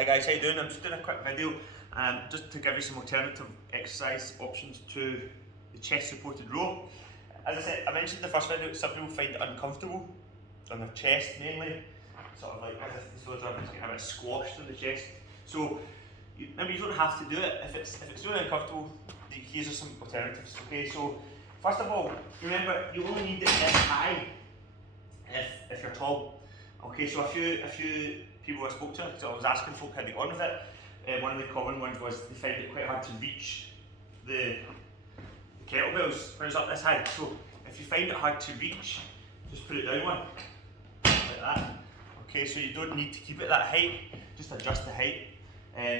Hi guys, how you doing? I'm just doing a quick video just to give you some alternative exercise options to the chest supported row. As I said, I mentioned in the first video, some people find it uncomfortable on their chest mainly, sort of like as if the shoulders are getting a bit squashed on the chest. So maybe you don't have to do it. If it's really uncomfortable, here's some alternatives. Okay, so first of all, remember you only need it this high if you're tall. Okay, so a few people I spoke to, so I was asking folk how they got on with it. One of the common ones was they found it quite hard to reach the kettlebells when it's up this high. So if you find it hard to reach, just put it down one, like that. Okay, so you don't need to keep it that height, just adjust the height.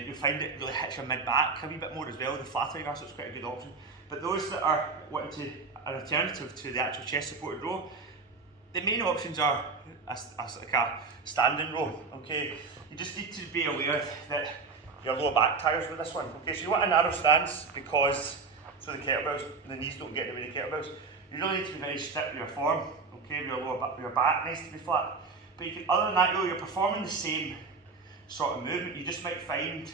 You'll find it really hits your mid-back a wee bit more as well, the flatter you are, so it's quite a good option. But those that are wanting an alternative to the actual chest supported row, the main options are like a standing row. Okay, you just need to be aware that your lower back tires with this one. Okay, so you want a narrow stance because so the kettlebells, the knees don't get in the way of the kettlebells. You really need to be very strict with your form. Okay, your back needs to be flat. But you can, other than that, you're performing the same sort of movement. You just might find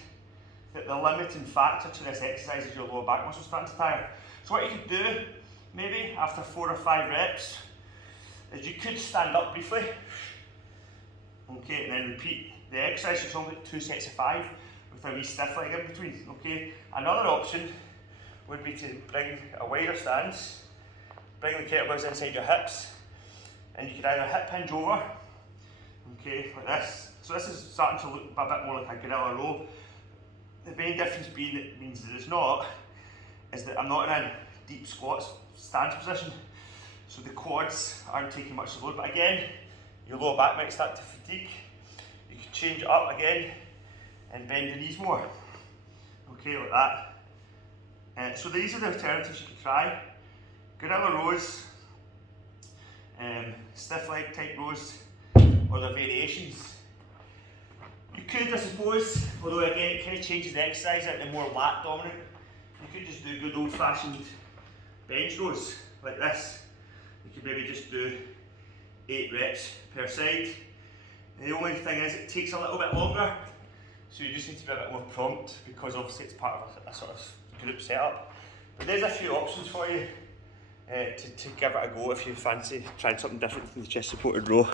that the limiting factor to this exercise is your lower back muscle starting to tire. So what you could do, maybe after 4 or 5 reps, is you could stand up briefly, okay, and then repeat the exercise. It's only 2 sets of 5 with a wee stiff leg in between. Okay, another option would be to bring a wider stance, bring the kettlebells inside your hips, and you could either hip hinge over, okay, like this. So this is starting to look a bit more like a gorilla row. The main difference being it means that it's not, is that I'm not in a deep squat stance position. So the quads aren't taking much load, but again, your lower back might start to fatigue. You can change it up again and bend the knees more. Okay, like that. So these are the alternatives you can try. Gorilla rows, stiff leg type rows, or the variations. You could, I suppose, although again it kind of changes the exercise out to more lat dominant, you could just do good old fashioned bench rows like this. You could maybe just do 8 reps per side. The only thing is it takes a little bit longer, so you just need to be a bit more prompt because obviously it's part of a sort of group setup. But there's a few options for you to give it a go if you fancy trying something different from the chest supported row.